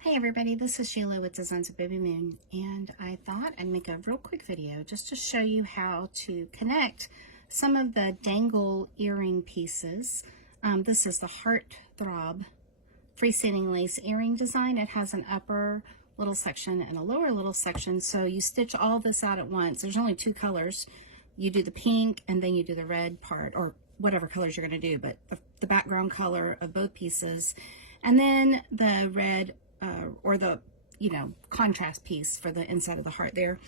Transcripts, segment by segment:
Hey everybody, this is Sheila with Designs of Babymoon, and I thought I'd make a real quick video just to show you how to connect some of the dangle earring pieces. This is the Heart Throb freestanding lace earring design. It has an upper little section and a lower little section, so you stitch all this out at once. There's only two colors. You do the pink and then you do the red part, or whatever colors you're going to do, but the background color of both pieces, and then the red or the contrast piece for the inside of the heart there,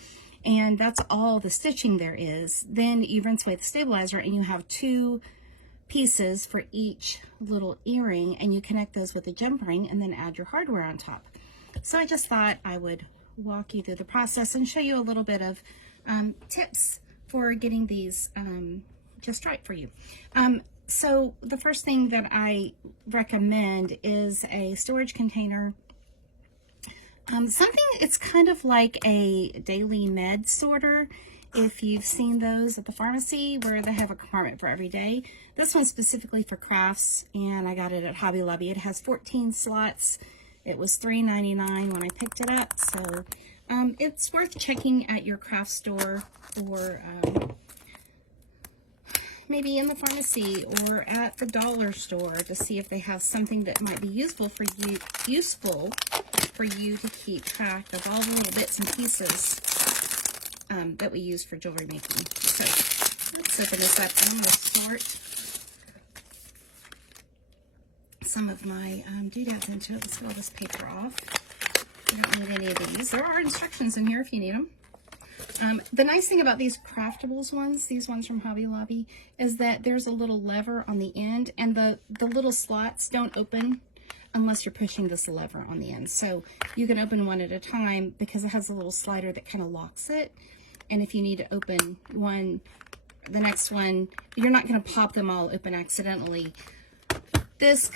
and that's all the stitching there is. Then you rinse away the stabilizer and you have two pieces for each little earring, and you connect those with a jump ring and then add your hardware on top. So I just thought I would walk you through the process and show you a little bit of tips for getting these just right for you. So the first thing that I recommend is a storage container. Something, it's kind of like a daily med sorter, if you've seen those at the pharmacy where they have a compartment for every day. This one's specifically for crafts, and I got it at Hobby Lobby. It has 14 slots. It was $3.99 when I picked it up, so it's worth checking at your craft store, or maybe in the pharmacy or at the dollar store, to see if they have something that might be useful for you to keep track of all the little bits and pieces that we use for jewelry making. So let's open this up, and I'm going to start some of my doodads into it. Let's get all this paper off. We don't need any of these. There are instructions in here if you need them. The nice thing about these craftables ones, these ones from Hobby Lobby, is that there's a little lever on the end, and the little slots don't open unless you're pushing this lever on the end. So you can open one at a time because it has a little slider that kind of locks it. And if you need to open one, the next one, you're not going to pop them all open accidentally. This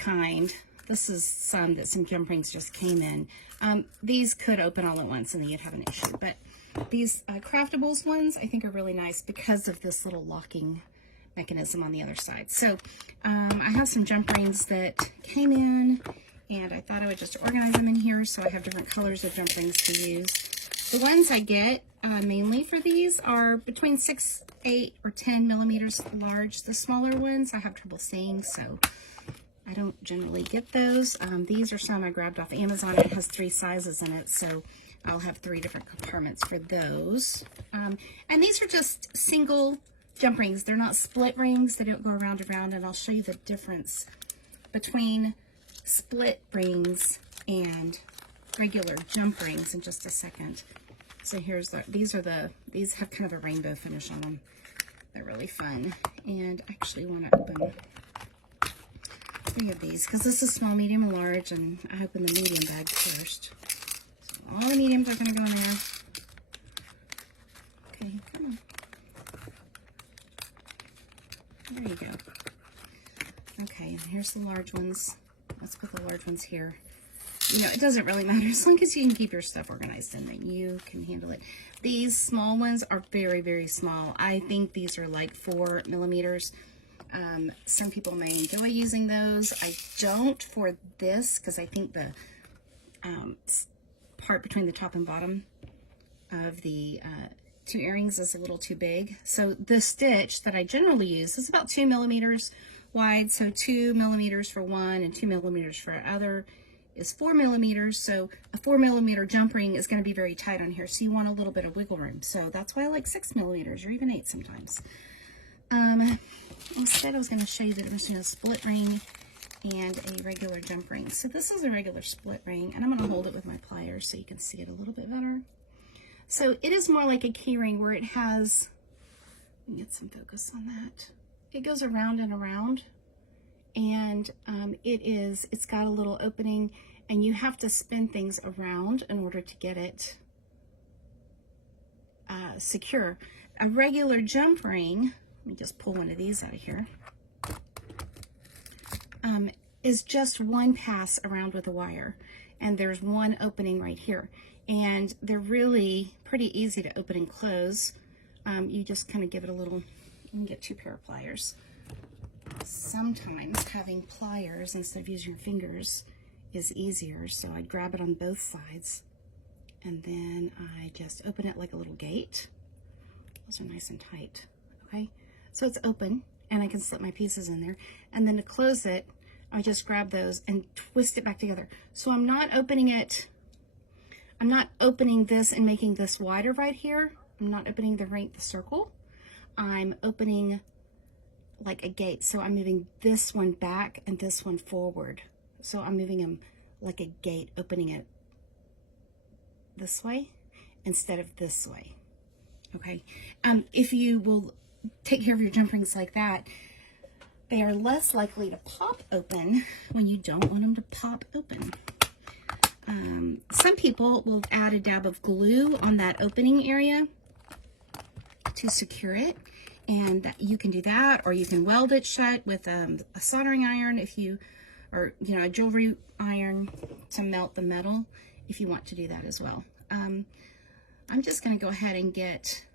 is some that some jump rings just came in. These could open all at once and then you'd have an issue. But these craftables ones I think are really nice because of this little locking mechanism on the other side. So I have some jump rings that came in, and I thought I would just organize them in here so I have different colors of jump rings to use. The ones I get mainly for these are between 6, 8, or 10 millimeters large. The smaller ones I have trouble seeing, so I don't generally get those. These are some I grabbed off Amazon. It has 3 sizes in it, so I'll have 3 different compartments for those. And these are just single jump rings. They're not split rings. They don't go around and around, and I'll show you the difference between split rings and regular jump rings in just a second. So here's these have kind of a rainbow finish on them. They're really fun. And I actually want to open 3 of these because this is small, medium, and large, and I open the medium bag first. So all the mediums are going to go in there. Okay, come on. There you go. Okay, and here's the large ones. Let's put the large ones here. You know, it doesn't really matter as long as you can keep your stuff organized and then you can handle it. These small ones are very, very small. I think these are like 4 millimeters. Some people may enjoy using those. I don't for this because I think the part between the top and bottom of the 2 earrings is a little too big. So the stitch that I generally use is about 2 millimeters wide. So 2 millimeters for one and 2 millimeters for other is 4 millimeters. So a 4 millimeter jump ring is going to be very tight on here. So you want a little bit of wiggle room. So that's why I like 6 millimeters or even 8 sometimes. Instead I was going to show you the difference between a split ring and a regular jump ring. So this is a regular split ring, and I'm going to hold it with my pliers so you can see it a little bit better. So it is more like a key ring where it has, let me get some focus on that. It goes around and around, and it's got a little opening, and you have to spin things around in order to get it secure. A regular jump ring, let me just pull one of these out of here, is just one pass around with a wire, and there's one opening right here, and they're really pretty easy to open and close. You just kind of give it a little, you can get 2 pair of pliers. Sometimes having pliers instead of using your fingers is easier. So I grab it on both sides, and then I just open it like a little gate. Those are nice and tight, okay? So it's open, and I can slip my pieces in there. And then to close it, I just grab those and twist it back together. So I'm not opening it, I'm not opening this and making this wider right here. I'm not opening the circle. I'm opening like a gate. So I'm moving this one back and this one forward. So I'm moving them like a gate, opening it this way instead of this way. Okay. If you will take care of your jump rings like that, they are less likely to pop open when you don't want them to pop open. Some people will add a dab of glue on that opening area to secure it, and you can do that, or you can weld it shut with a soldering iron if you, or a jewelry iron to melt the metal if you want to do that as well. I'm just going to go ahead and get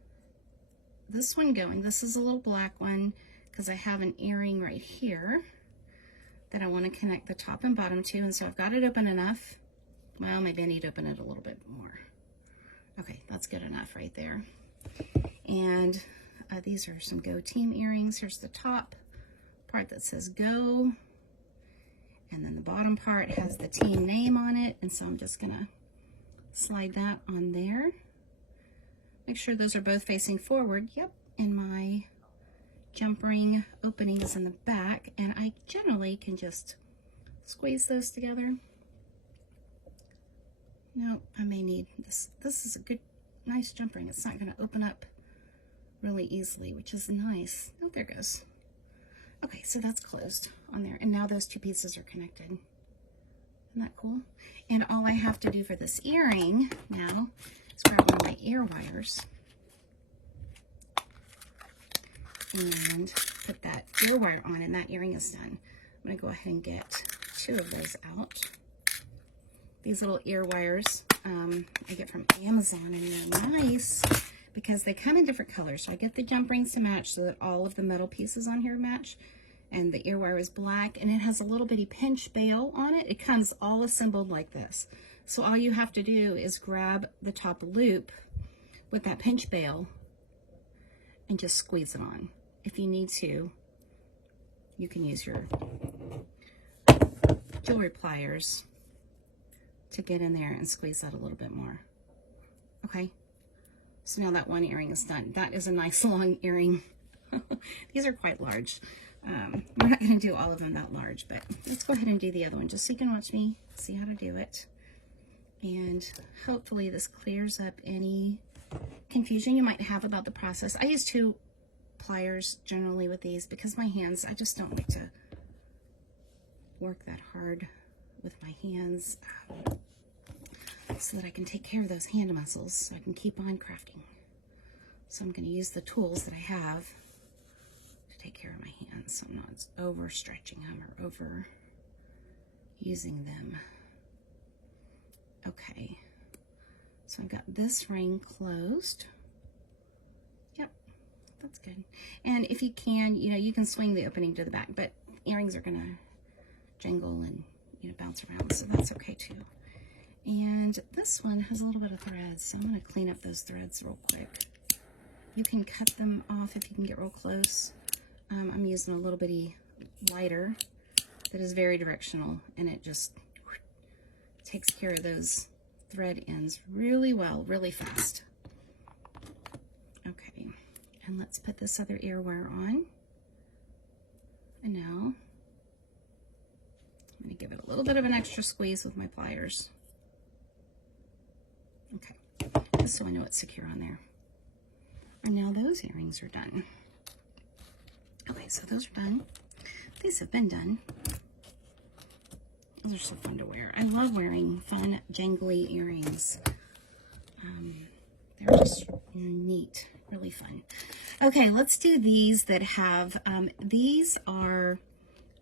this one going. This is a little black one because I have an earring right here that I want to connect the top and bottom to, and so I've got it open enough. Well, maybe I need to open it a little bit more. Okay, that's good enough right there. And these are some Go Team earrings. Here's the top part that says Go, and then the bottom part has the team name on it, and so I'm just gonna slide that on there. Make sure those are both facing forward. Yep, and my jump ring opening is in the back, and I generally can just squeeze those together. No, I may need this. This is a good, nice jump ring. It's not going to open up really easily, which is nice. Oh, there it goes. Okay, so that's closed on there, and now those two pieces are connected. Isn't that cool? And all I have to do for this earring now is grab one of my ear wires and put that ear wire on, and that earring is done. I'm going to go ahead and get 2 of those out. These little ear wires I get from Amazon, and they're nice because they come in different colors. So I get the jump rings to match so that all of the metal pieces on here match. And the ear wire is black, and it has a little bitty pinch bail on it. It comes all assembled like this. So all you have to do is grab the top loop with that pinch bail and just squeeze it on. If you need to, you can use your jewelry pliers to get in there and squeeze that a little bit more. Okay, so now that one earring is done. That is a nice long earring. These are quite large. We're not going to do all of them that large, but let's go ahead and do the other one just so you can watch me see how to do it. And hopefully this clears up any confusion you might have about the process. I use 2 pliers generally with these because my hands, I just don't like to work that hard with my hands, so that I can take care of those hand muscles so I can keep on crafting. So I'm going to use the tools that I have to take care of my hands so I'm not over stretching them or over using them. Okay, so I've got this ring closed. Yep, that's good. And if you can, you can swing the opening to the back, but earrings are going to jangle and bounce around, so that's okay too. And this one has a little bit of threads, so I'm going to clean up those threads real quick. You can cut them off if you can get real close. I'm using a little bitty lighter that is very directional, and it just takes care of those thread ends really well, really fast. Okay, and let's put this other ear wire on. And now I'm going to give it a little bit of an extra squeeze with my pliers. Okay, just so I know it's secure on there. And now those earrings are done. Okay, so those are done. These have been done. Those are so fun to wear. I love wearing fun, jangly earrings. They're just neat, really fun. Okay, let's do these that have, these are,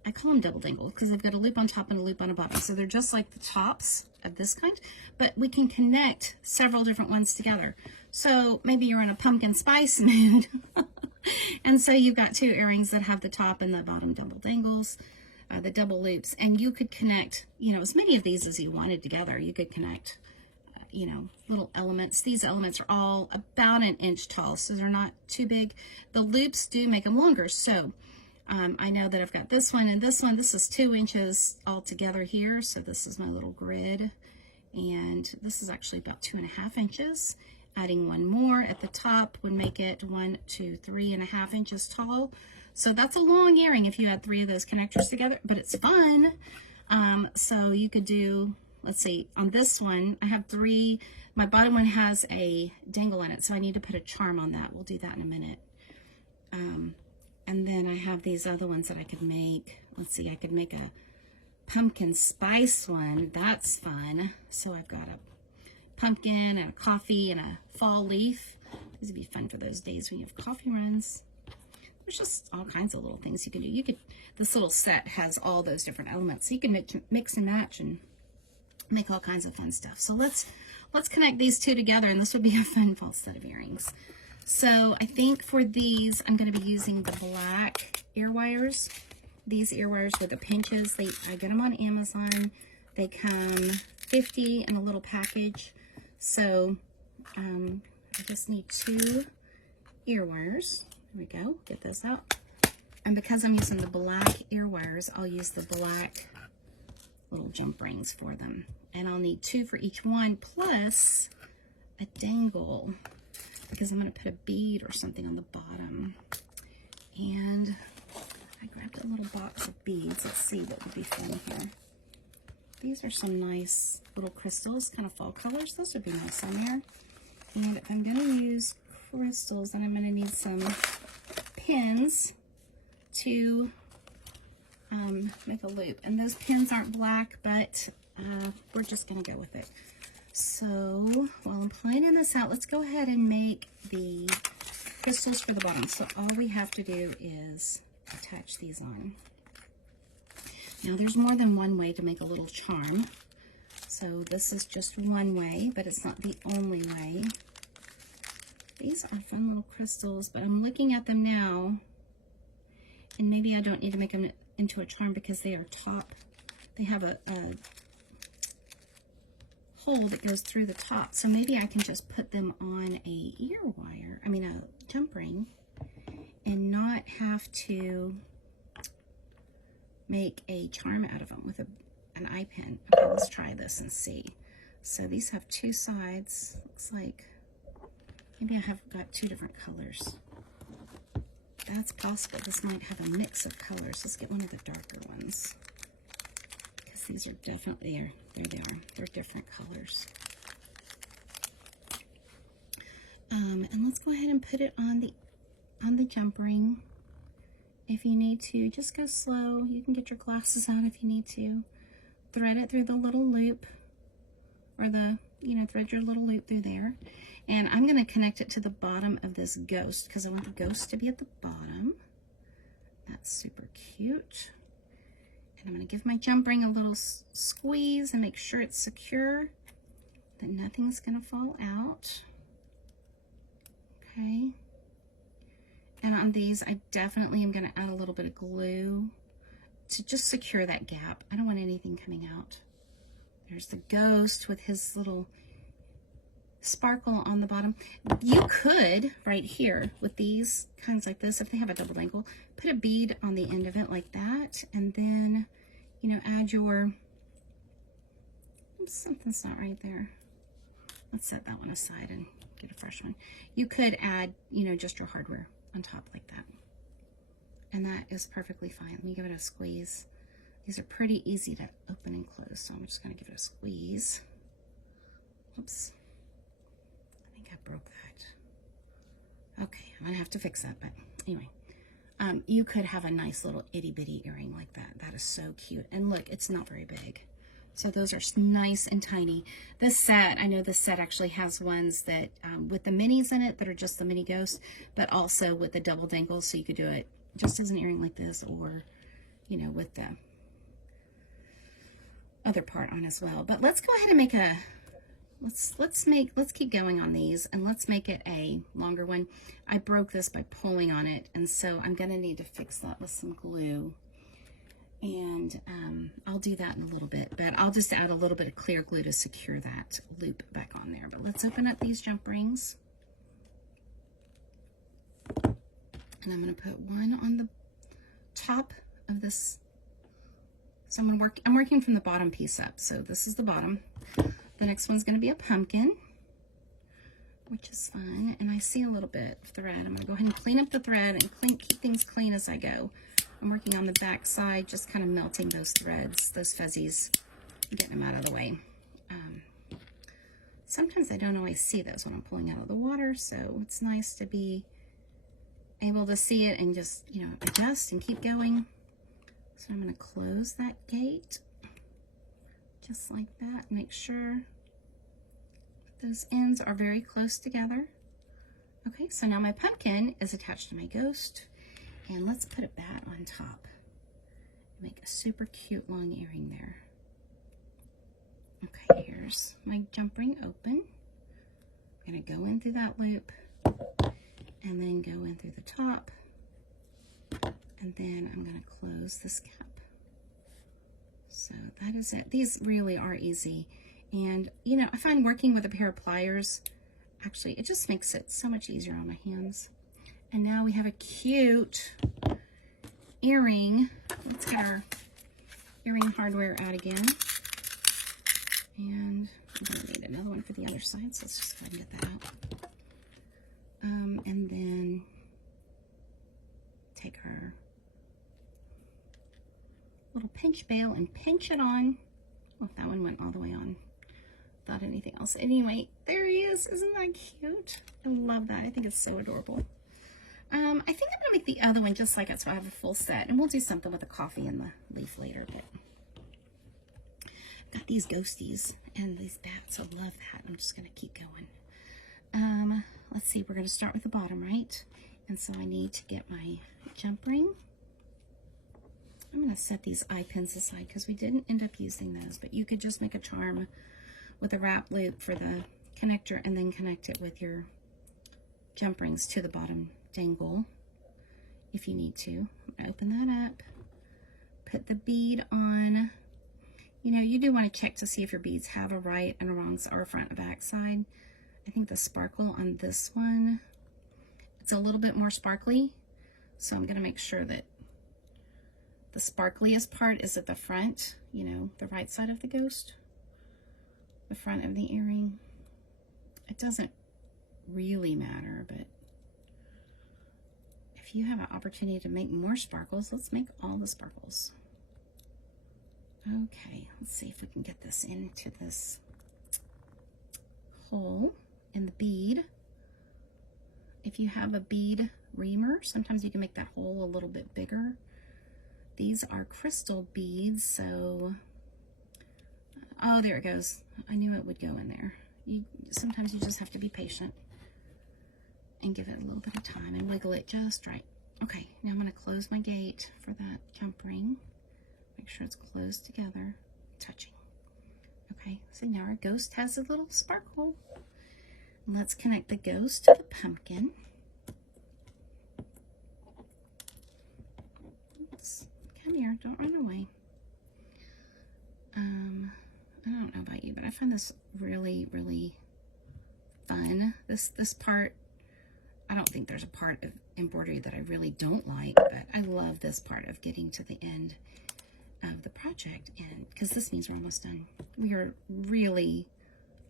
I call them double dangle because they've got a loop on top and a loop on the bottom. So they're just like the tops of this kind, but we can connect several different ones together. So maybe you're in a pumpkin spice mood. And so you've got 2 earrings that have the top and the bottom double dangles. the double loops, and you could connect, you know, as many of these as you wanted together. You could connect, you know, little elements. These elements are all about 1 inch tall, so they're not too big. The loops do make them longer, so I know that I've got this one and this one. This is 2 inches all together here, so this is my little grid, and this is actually about 2.5 inches. Adding one more at the top would make it 1, 2, 3.5 inches tall. So that's a long earring if you add 3 of those connectors together, but it's fun. So you could do, let's see, on this one, I have 3. My bottom one has a dangle in it, so I need to put a charm on that. We'll do that in a minute. And then I have these other ones that I could make. Let's see, I could make a pumpkin spice one. That's fun. So I've got a pumpkin and a coffee and a fall leaf. These would be fun for those days when you have coffee runs. There's just all kinds of little things you can do. This little set has all those different elements, so you can mix and match and make all kinds of fun stuff. So let's connect these two together, and this would be a fun fall set of earrings. So I think for these, I'm going to be using the black ear wires. These ear wires with the pinches, I get them on Amazon. They come 50 in a little package. So I just need 2 ear wires. There we go, get those out. And because I'm using the black ear wires, I'll use the black little jump rings for them. And I'll need 2 for each one, plus a dangle, because I'm going to put a bead or something on the bottom. And I grabbed a little box of beads. Let's see what would be fun here. These are some nice little crystals, kind of fall colors. Those would be nice on there. And if I'm going to use crystals, then I'm going to need some pins to make a loop. And those pins aren't black, but we're just going to go with it. So while I'm planning this out, let's go ahead and make the crystals for the bottom. So all we have to do is attach these on. Now there's more than one way to make a little charm. So this is just one way, but it's not the only way. These are fun little crystals, but I'm looking at them now, and maybe I don't need to make them into a charm because they are top. They have a hole that goes through the top, so maybe I can just put them on a ear wire, a jump ring, and not have to make a charm out of them with an eye pin. Okay, let's try this and see. So these have 2 sides. Looks like maybe I have got 2 different colors. That's possible. This might have a mix of colors. Let's get one of the darker ones, because these are definitely, there they are. They're different colors. And let's go ahead and put it on the jump ring. If you need to, just go slow. You can get your glasses out if you need to. Thread it through the little loop, or thread your little loop through there. And I'm going to connect it to the bottom of this ghost, because I want the ghost to be at the bottom. That's super cute. And I'm going to give my jump ring a little squeeze and make sure it's secure, that nothing's going to fall out. Okay. And on these, I definitely am going to add a little bit of glue to just secure that gap. I don't want anything coming out. There's the ghost with his little sparkle on the bottom. You could, right here, with these kinds like this, if they have a double dangle, put a bead on the end of it like that, and then, add your, something's not right there. Let's set that one aside and get a fresh one. You could add, just your hardware on top like that. And that is perfectly fine. Let me give it a squeeze. These are pretty easy to open and close, so I'm just going to give it a squeeze. Oops. I think I broke that. Okay, I'm going to have to fix that, but anyway. You could have a nice little itty-bitty earring like that. That is so cute. And look, it's not very big. So those are nice and tiny. This set, I know this set actually has ones that with the minis in it that are just the mini ghosts, but also with the double dangles, so you could do it just as an earring like this, or with the other part on as well. But let's go ahead and make a let's keep going on these, and let's make it a longer one. I broke this by pulling on it, and so I'm going to need to fix that with some glue. And I'll do that in a little bit, but I'll just add a little bit of clear glue to secure that loop back on there. But let's open up these jump rings. And I'm going to put one on the top of this. So I'm working from the bottom piece up. So this is the bottom. The next one's going to be a pumpkin, which is fun. And I see a little bit of thread. I'm going to go ahead and clean up the thread and keep things clean as I go. I'm working on the back side, just kind of melting those threads, those fuzzies, getting them out of the way. Sometimes I don't always see those when I'm pulling out of the water, so it's nice to be able to see it and just, you know, adjust and keep going. So I'm going to close that gate just like that. Make sure those ends are very close together. Okay, so now my pumpkin is attached to my ghost, and let's put a bat on top. Make a super cute long earring there. Okay, here's my jump ring open. I'm going to go in through that loop and then go in through the top, and then I'm going to close this cap. So that is it. These really are easy, and you know, I find working with a pair of pliers, actually it just makes it so much easier on my hands. And now we have a cute earring. Let's get our earring hardware out again. And I'm going to need another one for the other side, so let's just go ahead and get that out. And then take our little pinch bail and pinch it on. Oh, that one went all the way on. Without anything else. Anyway, there he is. Isn't that cute? I love that. I think it's so adorable. I think I'm going to make the other one just like it, so I have a full set. And we'll do something with the coffee and the leaf later. But I've got these ghosties and these bats. I love that. I'm just going to keep going. Let's see. We're going to start with the bottom, right? And so I need to get my jump ring. I'm going to set these eye pins aside because we didn't end up using those. But you could just make a charm with a wrap loop for the connector and then connect it with your jump rings to the bottom dangle if you need to. Open that up, put the bead on. You know, you do want to check to see if your beads have a right and a wrong or a front and back side. I think the sparkle on this one, it's a little bit more sparkly, so I'm going to make sure that the sparkliest part is at the front, you know, the right side of the ghost, the front of the earring. It doesn't really matter, but if you have an opportunity to make more sparkles, let's make all the sparkles. Okay, let's see if we can get this into this hole in the bead. If you have a bead reamer, sometimes you can make that hole a little bit bigger. These are crystal beads, so, oh, there it goes. I knew it would go in there. Sometimes you just have to be patient and give it a little bit of time and wiggle it just right. Okay, now I'm going to close my gate for that jump ring. Make sure it's closed together, touching. Okay, so now our ghost has a little sparkle. Let's connect the ghost to the pumpkin. Oops, come here, don't run away. I don't know about you, but I find this really, really fun. This part, I don't think there's a part of embroidery that I really don't like, but I love this part of getting to the end of the project, and because this means we're almost done. We are really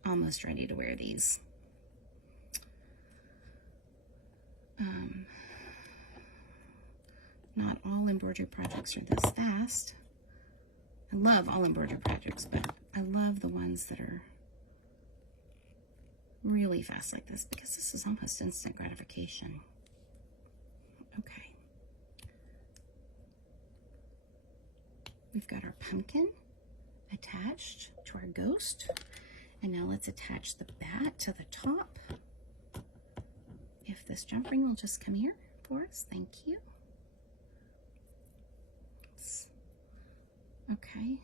almost ready to wear these. Not all embroidery projects are this fast. I love all embroidery projects, but I love the ones that are really fast like this because this is almost instant gratification. Okay. We've got our pumpkin attached to our ghost. And now let's attach the bat to the top. If this jump ring will just come here for us, thank you. Okay,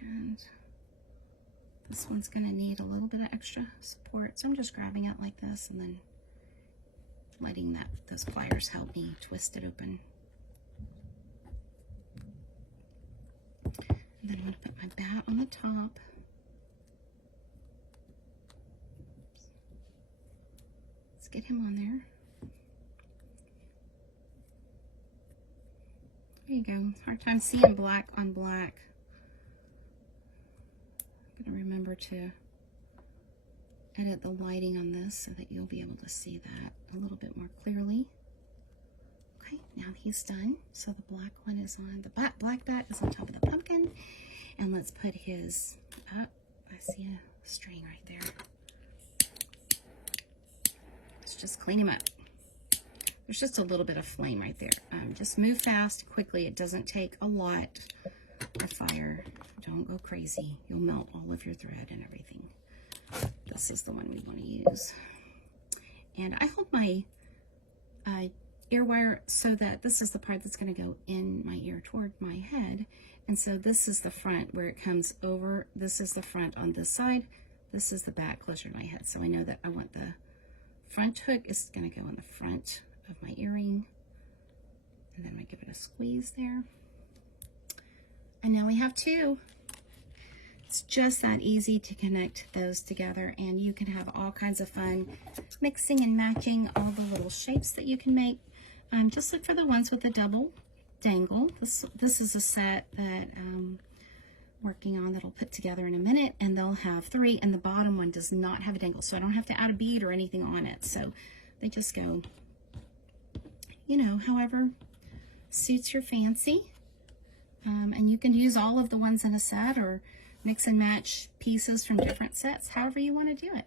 and this one's going to need a little bit of extra support, so I'm just grabbing it like this and then letting those pliers help me twist it open. And then I'm going to put my bat on the top. Let's get him on there. There you go. Hard time seeing black on black. I'm going to remember to edit the lighting on this so that you'll be able to see that a little bit more clearly. Okay, now he's done. So the black one is on, the black bat is on top of the pumpkin. And let's put his, I see a string right there. Let's just clean him up. There's just a little bit of flame right there. Just move fast, quickly. It doesn't take a lot of fire. Don't go crazy. You'll melt all of your thread and everything. This is the one we want to use. And I hold my ear wire so that this is the part that's going to go in my ear toward my head. And so this is the front where it comes over. This is the front on this side. This is the back closer to my head. So I know that I want the front hook is going to go on the front of my earring. And then I give it a squeeze there. And now we have two. It's just that easy to connect those together, and you can have all kinds of fun mixing and matching all the little shapes that you can make. Just look for the ones with the double dangle. This is a set that I'm working on that I'll put together in a minute, and they'll have 3, and the bottom one does not have a dangle, so I don't have to add a bead or anything on it. So they just go, you know, however suits your fancy. And you can use all of the ones in a set or mix and match pieces from different sets, however you want to do it.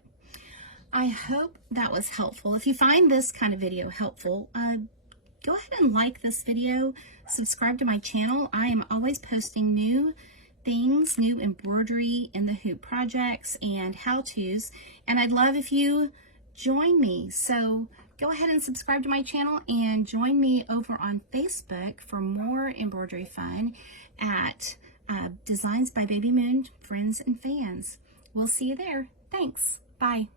I hope that was helpful. If you find this kind of video helpful, go ahead and like this video, subscribe to my channel. I am always posting new things, new embroidery in the hoop projects and how-tos, and I'd love if you join me. So go ahead and subscribe to my channel and join me over on Facebook for more embroidery fun at Designs by Babymoon Friends and Fans. We'll see you there. Thanks. Bye.